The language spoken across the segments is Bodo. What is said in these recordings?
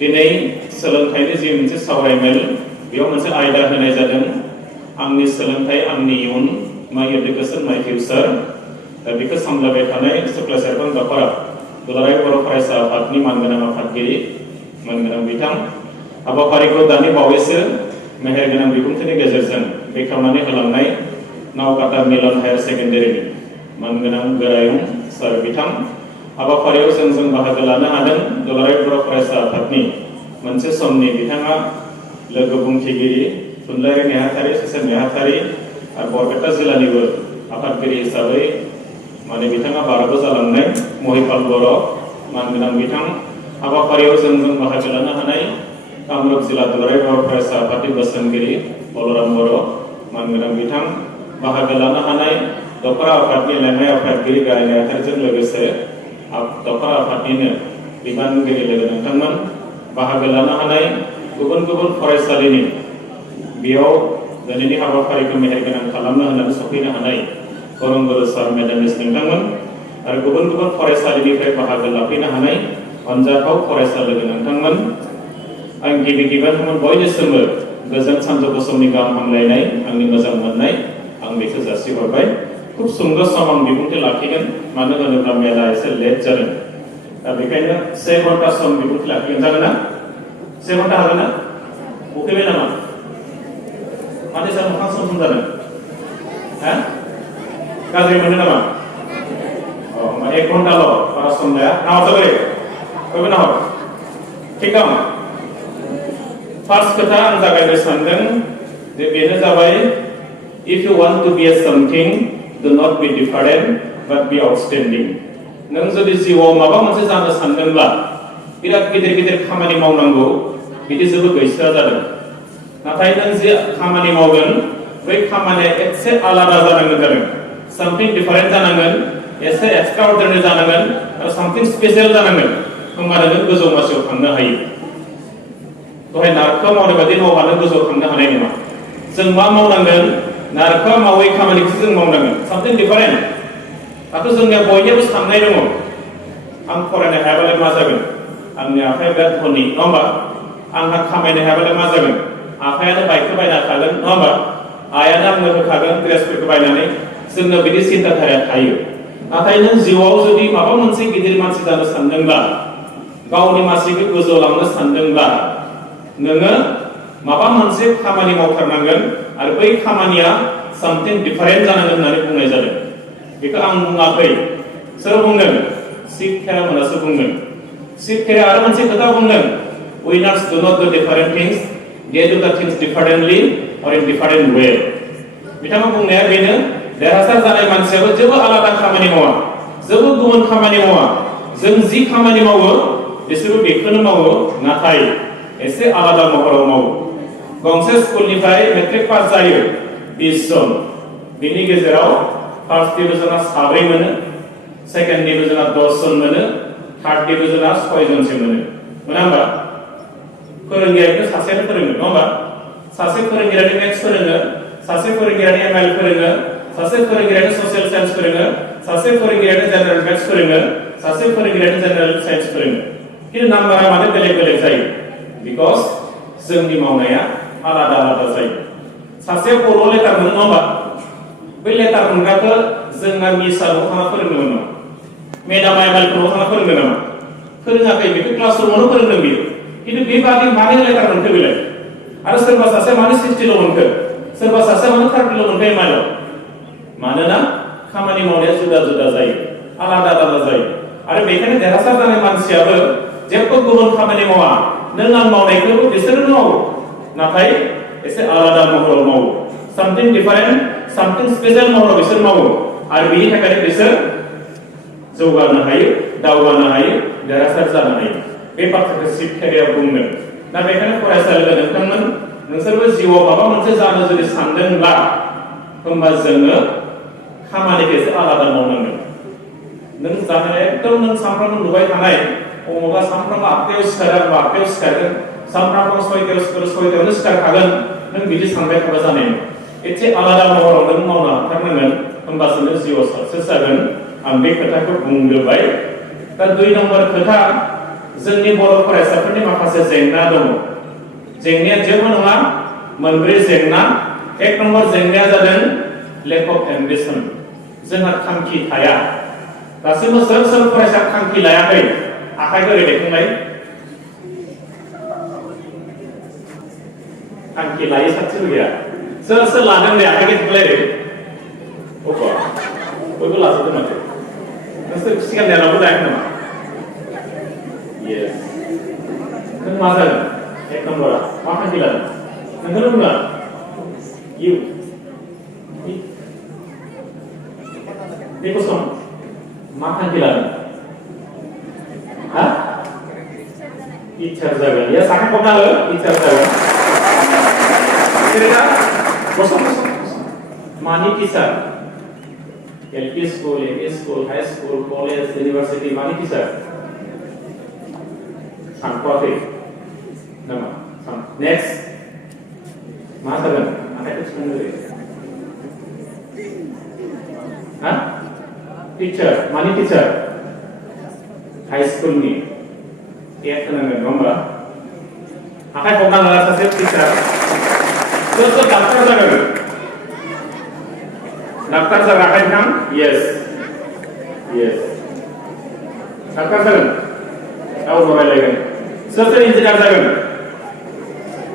दिनै सोलोंथाइनि जि मोनसे सावरायमेल बेयाव मोनसे आयदा होनाय जादों आंनि सोलोंथाइ आंनि इयुन माय एडुकेशन माय फिउचार दा बेखौ सामलायबाय थानाय सुक्ला सेरफां डक्टर दुलाराय बर' फरायसा आफादनि मानगोनां आफादगिरि मानगोनां बिथां हाबाफारिखौ दानि बावैसो मेहेरगोनां बिबुंथिनि गेजेरजों बेखेवनानै होलांनाय नावकाटा मिलन हायार सेकेन्डारिनि मानगोनां गोरायुं सार बिथां हाबाफारियाव जों बाहागो लानो हादों दुलाराय बर' फरायसा आफादनि मोनसे समनि बिथाङा लोगो बुंथिगिरि थुनलाइयारि नेहाथारि ससियेल नेहाथारि आरो बरपेटा जिल्लानिबो आफादगिरि हिसाबै माने बिथाङा बारगो जालांनाय महिपाल बर' मानगोनां बिथां हाबाफारियाव जों बाहागो लानो हानाय कामरुप जिल्ला दुलाराय बर' फरायसा आफादनि बोसोनगिरि बलराम बर' मानगोनां बिथां बाहागो लानो हानाय दखरा आफादनि लेङाइ आफादगिरि गाहाय नेहाथारिजों लोगोसे दखरा आफादनिनो बिबानगिरि लोगो नोंथांमोन बाहागो लानो हानाय गुबुन गुबुन फरायसालिनि बेयाव दिनैनि हाबाफारिखौ मेहेरगोनां खालामनो होननानै सफैनो हानाय फोरोंगुरु सार मेडामिस नोंथांमोन आरो गुबुन गुबुन फरायसालिनिफ्राय बाहागो लाफैनो हानाय अनजाथाव फरायसा लोगो नोंथांमोन आं गिबि गिबियावनो बयनिसिमबो गोजोन सानजौफु समनि गाहाम हामलायनाय आंनि मोजां मोननाय आं बेखौ जासिहरबाय खुब सुंद' सम आं बिबुंथि लाखिगोन मानो होनोब्ला मेला एसे लेट जादों दा बेखायनो 1 घन्टा सम बिबुंथि लाखिगोन जागोन ना 1 घन्टा हागोन ना उखैबाय नामा माने सार मोखां सम जादों हा गाज्रि मोनो नामा माने 1 घन्टाल' बारा सम लाया नाव जाबाय बयबो नाव थिग दं फार्स्ट खोथा आं जागायनो सानदों जे बेनो जाबाय if you want to be a something do not be different but be outstanding नों जुदि जिउआव माबा मोनसे जानो सानदोंब्ला बिराद गिदिर गिदिर खामानि मावनांगौ बिदि जेबो गैसोआ जादों नाथाय नों जे खामानि मावगोन बै खामानिया एसे आलादा जानांगोन जादों something different जानांगोन एसे extraordinary जानांगोन आरो something special जानांगोन होमबानो नों गोजौ मासियाव थांनो हायो दहाय नारखो मावनाय बायदि मावबानो गोजौआव थांनो हानाय नङा जों मा मावनांगोन नारखो मावै खामानिखौसो जों मावनांगोन something different दाथ' जोंनिया बयनिबो साननाय दङ आं फरायनो हायाबालाय मा जागोन आंनि आफाया बिराद धनी नङा होमबा आंहा खामायनो हायाबालाय मा जागोन आफायानो बाइकखौ बायना होखागोन नङा होमबा आइयानो आंनो होखागोन ड्रेसफोरखौ बायनानै जोंनो बिदि सिन्ताधाराया थायो नाथाय नों जिउआव जुदि माबा मोनसे गिदिर मानसि जानो सानदोंब्ला गावनि मासिखौ गोजौ लांनो सानदोंब्ला नोङो माबा मोनसे खामानि मावथारनांगोन आरो बै खामानिया something different जानांगोन होननानै बुंनाय जादों बेखौ आं बुङाखै सोर बुंदों शिक्षाया मोनासो बुंदों शिक्षाया आरो मोनसे खोथा बुंदों winners do not do different things they do the things differently or in different way बिथाङा बुंनाया बेनो देरहासार जानाय मानसियाबो जेबो आलादा खामानि मावा जेबो गुबुन खामानि मावा जों जि खामानि मावो बिसोरबो बेखौनो मावो नाथाय एसे आलादा महराव मावो गंसे स्कुलनिफ्राय मेट्रिक पास जायो 20 जन बिनि गेजेराव फार्स्ट डिभिजना 7 मोनो सेकेन्ड डिभिजना 10 जन मोनो थार्ड डिभिजना 6 जनसो मोनो मोना होमबा फोरोंगिरियानो सासेयानो फोरोङो नङा होमबा सासे फोरोंगिरियानो मेथ्स फोरोङो सासे फोरोंगिरियानो एमआइएल फोरोङो सासे फोरोंगिरियानो ससियेल साइन्स फोरोङो सासे फोरोंगिरियानो जेनेरेल मेथ्स फोरोङो सासे फोरोंगिरियानो जेनेरेल साइन्स फोरोङो खिन्थु नाम्बारा माने बेलेग बेलेग जायो बिकज जोंनि मावनाया आलादा आलादा जायो सासे बर' लेटार मोनो नङा होमबा बै लेटार मोनग्राखौ जोंना मिसआ न'आव थांना फोरोंदोंमोन नामा मेडामा एमआइएलखौ न'आव थांना फोरोंदों नामा फोरोङाखै बेखौ क्लास रुमावनो फोरोंदों बियो खिन्थु बेबादि मानो लेटार मोनखो बेलाय आरो सोरबा सासे मानो 60ल' मोनखो सोरबा सासे मानो 30ल' मोनखो एमआइएलआव मानोना खामानि मावनाया जुदा जुदा जायो आलादा आलादा जायो आरो बेखायनो देरहासार जानाय मानसियाबो जेबो गुबुन खामानि मावा नों आं मावनायखौबो बिसोरो मावो नाथाय एसे आलादा महराव मावो something different something special महराव बिसोर मावो आरो बेनि थाखायनो बिसोर जौगानो हायो दावगानो हायो देरहासार जानो हायो बे बाथ्राखौ शिक्षाया बुंदों दा बेखायनो फरायसालिनि नोंथांमोन नोंसोरबो जिउआव माबा मोनसे जानो जुदि सानदोंब्ला होमबा जोङो खामानिखौ एसे आलादा मावनांगोन नों जानो एकदम नों सानफ्रामबो नुबाय थानाय अमुका सानफ्रामबो 8टायाव सिखारो आंबो 8टायाव सिखारगोन सानफ्रामबो 6टायाव सिखारो 6टायावनो सिखारखागोन नों बिदि सानबाय थाबा जानाय नङा एसे आलादा महराव नों मावनो हाथारनांगोन होमबासो नों जिउआव साक्सेस जागोन आं बे खोथाखौ बुंबोबाय दा 2 नम्बर खोथा जोंनि बर' फरायसाफोरनि माखासे जेंना दङ जेंनाया जेबो नङा मोनब्रै जेंना एक नम्बर जेंनाया जादों लेक अफ एम्बिशन जोंहा थांखि थाया दासिमबो सोर सोर फरायसा थांखि लायाखै आखाइखौ ओरै दैखांलाय थांखि लायै साबसिन गैया सोर सोर लादों दे आखाइखौ दैखांलाय रे अब्बा बयबो लाजोबदों माथो नोंसोर सिगां देरावबो लायाखै नामा Yes. Nang masa kan? Ekam bola. Makan jalan. Nang belum nggak? You. Ini kosong. Makan jalan. Hah? Teacher jalan. Ya sangat pernah lo. Teacher jalan. Kira kosong. Money teacher. LP school, MA school, high school, college, university. Money teacher. Profit. Nama. Next. Masa kan? Apa itu sebenarnya? Hah? Teacher. Money teacher. High school ni. Dia kena nombor. Apa yang kau nak rasa teacher? Terus doktor jaga. Doktor jaga kan? Yes. Yes. Doktor jaga. Tahu moral lagi. Sesuatu engineer jaga.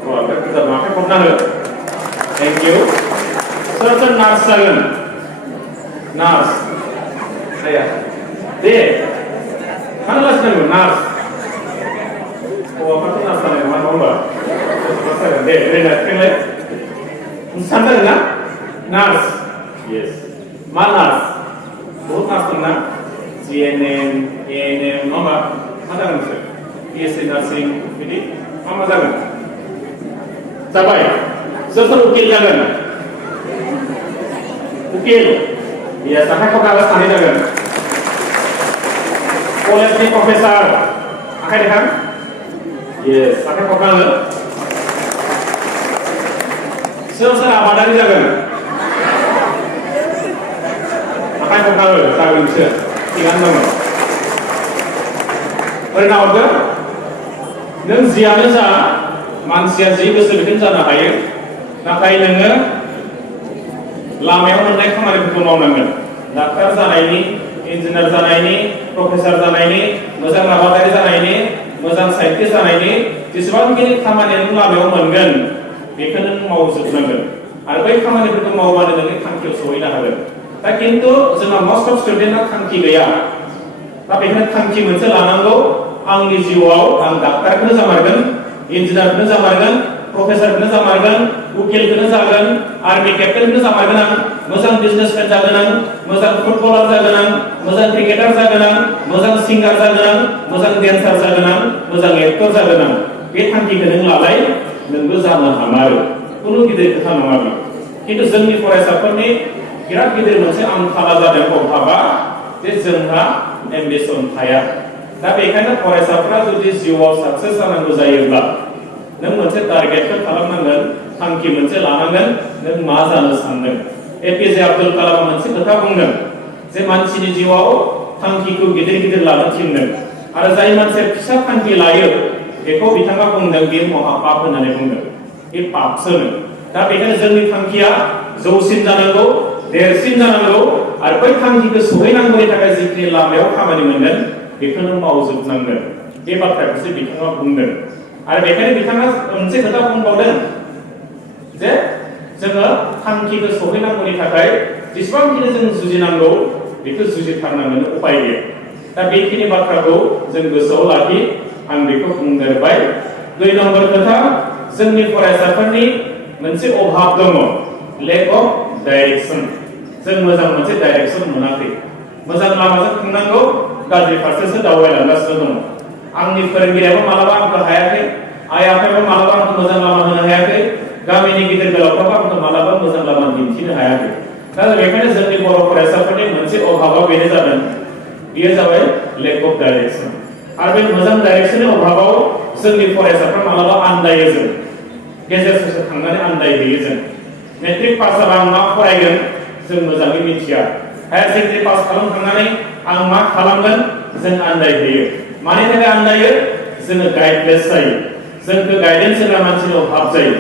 Wah, kita makan pernah le. Thank you. Sesuatu nurse jaga. Nurse. Saya. Deh. Mana las jaga nurse. Oh, apa tu nurse jaga? Mana nombor? Nurse jaga. Deh, nak kenal? Sampai na? Nurse. Yes. Mana nurse? बहुत nurse tu na. GNM, ANM, nombor. Mana nurse? PSC nursing, ini apa jalan? Sampai, sesuatu ukil jalan, ukil, ya sampai kau kalah sana jalan. College ni profesor, akan dekat? Yes, sampai kau kalah. Sesuatu apa dari jalan? Akan kau kalah, jalan sih, tinggal nama. Pernah order? नों जियानो जा मानसिया जि गोसो बेखौनो जानो हायो नाथाय नोङो लामायाव मोननाय खामानिफोरखौ मावनांगोन डाक्टार जानायनि इन्जिनियार जानायनि प्रफेसर जानायनि मोजां आबादारि जानायनि मोजां साइन्टिस्ट जानायनि जेसेबांखिनि खामानि नों लामायाव मोनगोन बेखौ नों मावजोबनांगोन आरो बै खामानिफोरखौ मावबानो नोंनि थांखियाव सहैनो हागोन दा खिन्थु जोंहा मस्ट अफ स्टुडेन्टआ थांखि गैया दा बेखायनो थांखि मोनसे लानांगौ आंनि जिउआव आं डाक्टारखौनो जामारगोन इन्जिनियारखौनो जामारगोन प्रफेसरखौनो जामारगोन उकिलखौनो जागोन आर्मि केप्टेनखौनो जामारगोन आं मोजां बिजनेसमेन जागोन आं मोजां फुटबलार जागोन आं मोजां क्रिकेटार जागोन आं मोजां सिंगार जागोन आं मोजां डेन्सार जागोन आं मोजां एक्टर जागोन आं बे थांखिखौ नों लालाय नोंबो जानो हामारो खुनु गिदिर खोथा नङा बे खिन्थु जोंनि फरायसाफोरनि बिराद गिदिर मोनसे आंखाला जादों अभाबा जे जोंहा एम्बिशन थाया दा बेखायनो फरायसाफोरा जुदि जिउआव साक्सेस जानांगौ जायोब्ला नों मोनसे टारगेटखौ खालामनांगोन थांखि मोनसे लानांगोन नों मा जानो सानदों एपिजे आब्दुल कालामा मोनसे खोथा बुंदों जे मानसिनि जिउआव थांखिखौ गिदिर गिदिर लानो थिनदों आरो जाय मानसिया फिसा थांखि लायो बेखौ बिथाङा बुंदों बे महापाप होननानै बुंदों बे पापसोनो दा बेखायनो जोंनि थांखिया जौसिन जानांगौ देरसिन जानांगौ आरो बै थांखिखौ सहैनांगौनि थाखाय जिखिनि लामायाव खामानि मोनगोन बेखौनो मावजोबनांगोन बे बाथ्राखौसो बिथाङा बुंदों आरो बेखायनो बिथाङा मोनसे खोथा बुंबावदों जे जोङो थांखिखौ सहैनांगौनि थाखाय जेसेबांखिनि जों जुजिनांगौ बेखौ जुजिथारनांगोन उपाय गैया दा बेखिनि बाथ्राखौ जों गोसोआव लाखि आं बेखौ बुंदेरबाय 2 नम्बर खोथा जोंनि फरायसाफोरनि मोनसे अभाब दङ लेक अफ डाइरेक्शन जों मोजां मोनसे डाइरेक्शन मोनाखै मोजां लामाजों थांनांगौ गाज्रि फारसेसो दावबायलांगासिनो दङ आंनि फोरोंगिरियाबो मालाबा आंखौ हायाखै आइ आफायाबो मालाबा आंखौ मोजां लामा होनो हायाखै गामिनि गिदिर गोलावफ्राबो आंखौ मालाबा मोजां लामा दिन्थिनो हायाखै दा बेखायनो जोंनि बर' फरायसाफोरनि मोनसे अभाबा बेनो जादों बेयो जाबाय लेक अफ डाइरेक्शन आरो बे मोजां डाइरेक्शननि अभाबाव जोंनि फरायसाफ्रा मालाबा आन्दायो जों गेजेर ससे थांनानै आन्दायहैयो जों मेट्रिक पास जाबा आं मा फरायगोन जों मोजाङै मिथिया हायार सेकेन्डारि पास खालामखांनानै आं मा खालामगोन जों आन्दायहैयो मानि थाखाय आन्दायो जोङो गाइडलेस जायो जोंखौ गाइडेन्स होग्रा मानसिनि अभाब जायो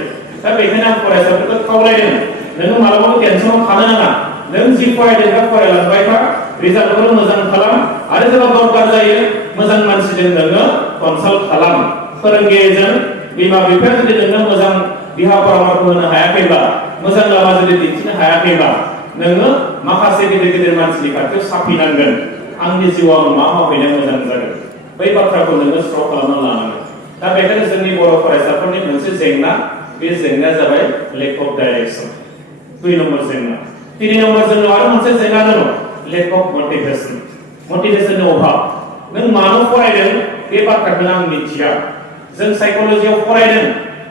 दा बेखायनो आं फरायसाफोरखौ खावलायदों नोङो मालाबाबो टेनसनाव थानो नाङा नों जि फरायदों दा फरायलांबाय था रिजाल्टखौ मोजां खालाम आरो जेब्ला दरकार जायो मोजां मानसिजों नोङो कनसाल्ट खालाम फोरोंगिरिजों बिमा बिफाया जुदि नोंनो मोजां देहा परामर्श होनो हायाखैब्ला मोजां लामा जुदि दिन्थिनो हायाखैब्ला नोङो माखासे गिदिर गिदिर मानसिनि खाथियाव साफिनांगोन आंनि जिउआव मा मावहैनो मोजां जागोन बै बाथ्राखौ नोङो स्ट्र खालामना लानांगोन दा बेखायनो जोंनि बर' फरायसाफोरनि मोनसे जेंना बे जेंनाया जाबाय लेक अफ डाइरेक्शन 2 नम्बर जेंना 3 नम्बर जोंनाव आरो मोनसे जेंना दङ लेक अफ मटिभेशननि अभाब नों मानो फरायदों बे बाथ्राखौ आं मिथिया जों साइकोलजियाव फरायदों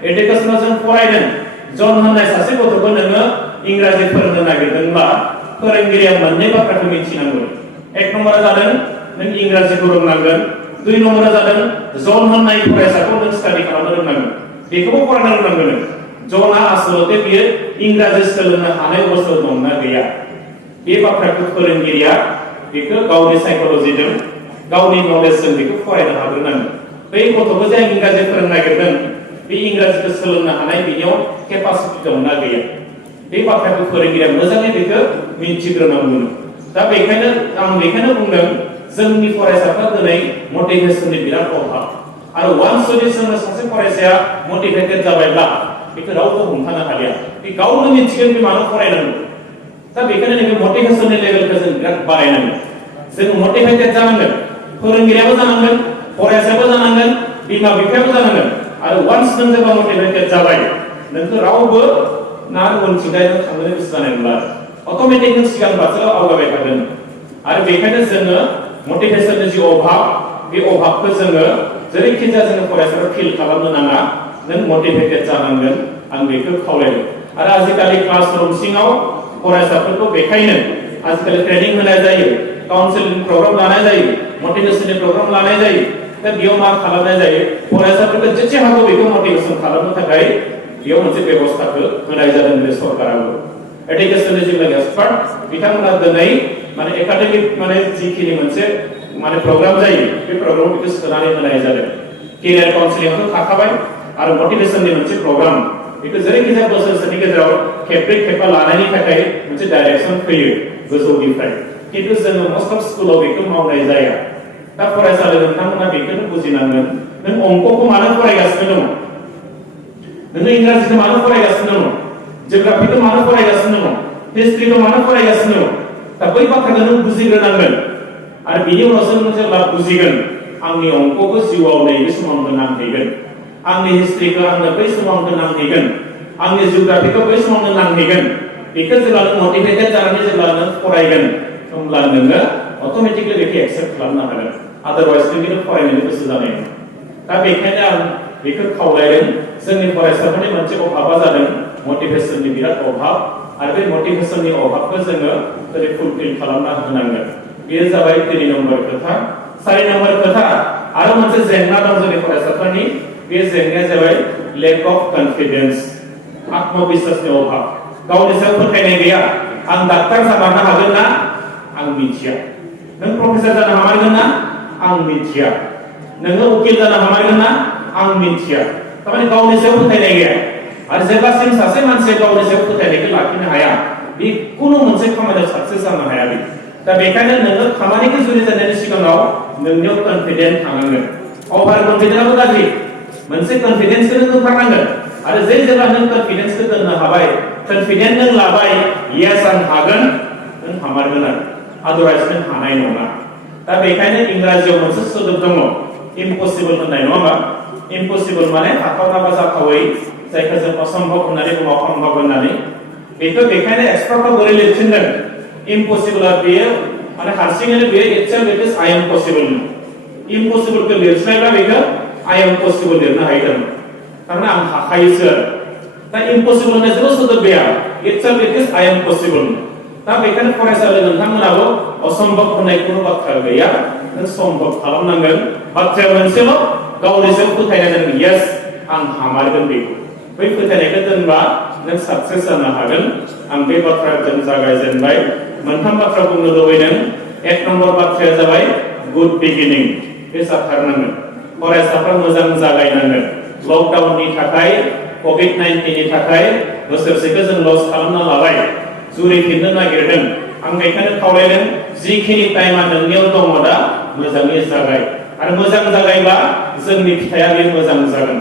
एडुकेशनाव जों फरायदों जन होननाय सासे गथ'खौ नोङो इंराजि फोरोंनो नागिरदोंब्ला फोरोंगिरिया मोननै बाथ्राखौ मिथिनांगोन 1 नम्बरा जादों नों इंराजिखौ रोंनांगोन 2 नम्बरा जादों जन होननाय फरायसाखौ नों स्टाडि खालामनो रोंनांगोन बेखौबो फरायनो रोंनांगोन जना आसलते बियो इंराजि सोलोंनो हानाय अबस्थायाव दंना गैया बे बाथ्राखौ फोरोंगिरिया बेखौ गावनि साइकोलजिजों गावनि नलेजजों बेखौ फरायनो हाग्रोनांगोन बै गथ'खौ जे इंराजि फोरोंनो नागिरदों बे इंराजिखौ सोलोंनो हानाय बिनियाव केपासिटि दंना गैया बे बाथ्राखौ फोरोंगिरिया मोजाङै बेखौ मिन्थिग्रोनांगोन दा बेखायनो बुंदों जोंनि फरायसाफ्रा दिनै मटिभेशननि बिराद अभाब आरो वान्स जुदि जोङो सासे फरायसाया मटिभेटेड जाबायब्ला बेखौ रावबो हमथानो हालिया बे गावनो मिथिगोन बे मानो फरायनांगौ दा बेखायनो नैबे मटिभेशननि लेभेलखौ जों बिराद बारायनांगोन जों मटिभेटेड जानांगोन फोरोंगिरियाबो जानांगोन फरायसायाबो जानांगोन बिमा बिफायाबो जानांगोन आरो वान्स नों जेब्ला मटिभेटेड जाबाय नोंखौ रावबो ना उनथिंजाय थांनो गोसो जानाय नंला अट'मेटिक नों सिगां फारसेल' आवगायबाय थागोन आरो बेखायनो जोङो मटिभेशननि जि अभाब बे अभाबखौ जोङो जेरैखि जाया जोङो फरायसाफोरा फिल खालामनो नाङा नों मटिभेटेड जानांगोन आं बेखौ खावलायदों आरो आजिखालि क्लासरुम सिङाव फरायसाफोरखौ बेखायनो आजिखालि ट्रेनिं होनाय जायो काउन्सिलिं प्रग्राम लानाय जायो मटिभेशननि प्रग्राम लानाय जायो दा बेयाव मा खालामनाय जायो फरायसाफोरखौ जेसे हागौ बेखौ मटिभेशन खालामनो थाखाय बेयाव मोनसे बेबस्थाखौ होनाय जादों बे सरकाराबो एडुकेशननि जिल्ला एक्सपार्ट बिथांमोना दिनै माने एकाडेमिक माने जिखिनि मोनसे माने प्रग्राम जायो बे प्रग्रामाव बेखौ सोनानै होनाय जादों केरियार काउन्सिलिंआवथ' थाखाबाय आरो मटिभेशननि मोनसे प्रग्राम बेखौ जेरैखि जाया बोसोरसेनि गेजेराव खेबब्रै खेबबा लानायनि थाखाय मोनसे डाइरेक्सन फैयो गोजौनिफ्राय खिन्थु जोङो मस्ट अफ स्कुलाव बेखौ मावनाय जाया दा फरायसालि नोंथांमोना बेखौनो बुजिनांगोन नों अंकखौ मानो फरायगासिनो दङ नों इंराजिखौ मानो फरायगासिनो दङ जिअग्राफिखौ मानो फरायगासिनो दङ हिस्ट्रिखौ मानो फरायगासिनो दङ दा बै बाथ्राखौ नों बुजिग्रोनांगोन आरो बिनि उनावसो नों जेब्ला बुजिगोन आंनि अंकखौ जिउआव नैबे समावनो नांहैगोन आंनि हिस्ट्रिखौ आंनो बै समावनो नांहैगोन आंनि जिअग्राफिखौ बै समावनो नांहैगोन बेखौ जेब्ला नों मटिभेटेड जानानै जेब्ला नों फरायगोन होमब्ला नोङो अट'मेटिकलि बेखौ एक्सेप्ट खालामनो हागोन आदारवाइज नों फरायनो गोसो जानाय नङा दा बेखायनो आं बेखौ खावलायदों जोंनि फरायसाफोरनि मोनसे अभाबा जादों मटिभेशननि बिराद अभाब आरो बे मटिभेशननि अभाबखौ जोङो ओरै फुलफिल खालामना होनांगोन बेयो जाबाय 3 नम्बर खोथा 4 नम्बर खोथा आरो मोनसे जेंना दं जोंनि फरायसाफोरनि बे जेंनाया जाबाय लेक अफ कन्फिडेन्स आत्मविश्वासनि अभाब गावनि सायाव फोथायनाय गैया आं डाक्टार जानो हागोन ना आं मिथिया नों प्रफेसर जानो हामारगोन ना आं मिथिया नोङो उकिल जानो हामारगोन ना आं मिथिया थारमाने गावनि सायाव फोथायनाय गैया आरो जेब्लासिम सासे मानसिया गावनि सायाव फोथायनायखौ लाखिनो हाया बे खुनु मोनसे खामानियाव साक्सेस जानो हाया बे दा बेखायनो नोङो खामानिखौ जुरि जानायनि सिगाङाव नोंनियाव कन्फिडेन्ट थानांगोन अभार कन्फिडेन्टआबो गाज्रि मोनसे कन्फिडेन्सखौ नों दोनथारनांगोन आरो जेब्ला नों कन्फिडेन्सखौ दोननो हाबाय कन्फिडेन्ट नों लाबाय येस आं हागोन नों हामारगोन आरो आदारवाइज नों हानाय नङा दा बेखायनो इंराजियाव मोनसे सोदोब दङ इम्पसिबल होननाय नङा होमबा इम्पसिबल माने हाथावना बा जाथावै जायखौ जों असम्भब होननानै बुङो असम्भब होननानै बेखौ बेखायनो एक्सपार्टआ बोरै लिरफिनदों इम्पसिबलआ बेयो माने हारसिङैनो बेयो itself it is I am possible इम्पसिबलखौ लिरस्लायब्ला बेखौ आइ एम पसिबल लिरनो हायो थारमाने आं हाखायोसो दा इम्पसिबल होननाय जेबो सोदोब गैया itself it is I am possible दा बेखायनो फरायसालि नोंथांमोनाबो असम्भब होननाय खुनु बाथ्रा गैया नों सम्भब खालामनांगोन बाथ्राया मोनसेल' गावनि सायाव फोथायनाय जानांगोन येस आं हामारगोन बेखौ बै फोथायनायखौ दोनबा नों साक्सेस जानो हागोन आं बे बाथ्राजों जागायजेनबाय मोनथाम बाथ्रा बुंनो लुबैदों 1 नम्बर बाथ्राया जाबाय गुड बिगिनिं बे जाथारनांगोन फरायसाफ्रा मोजां जागायनांगोन लकडाउननि थाखाय कोविड-19 नि थाखाय बोसोरसेखौ जों लस खालामना लाबाय जुरिफिननो नागिरदों आं बेखायनो खावलायदों जिखिनि टाइमा नोंनियाव दङ दा मोजाङै जागाय आरो मोजां जागायब्ला जोंनि फिथाइया बे मोजां जागोन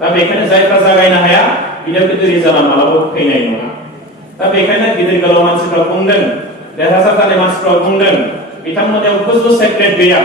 दा बेखायनो जायफ्रा जागायनो हाया बियो गिदिर जाना मालाबाबो फैनाय नङा दा बेखायनो गिदिर गोलाव मानसिफ्रा बुंदों देरहासार जानाय मानसिफ्रा बुंदों बिथांमोननियाव कुछ सेक्रेट गैया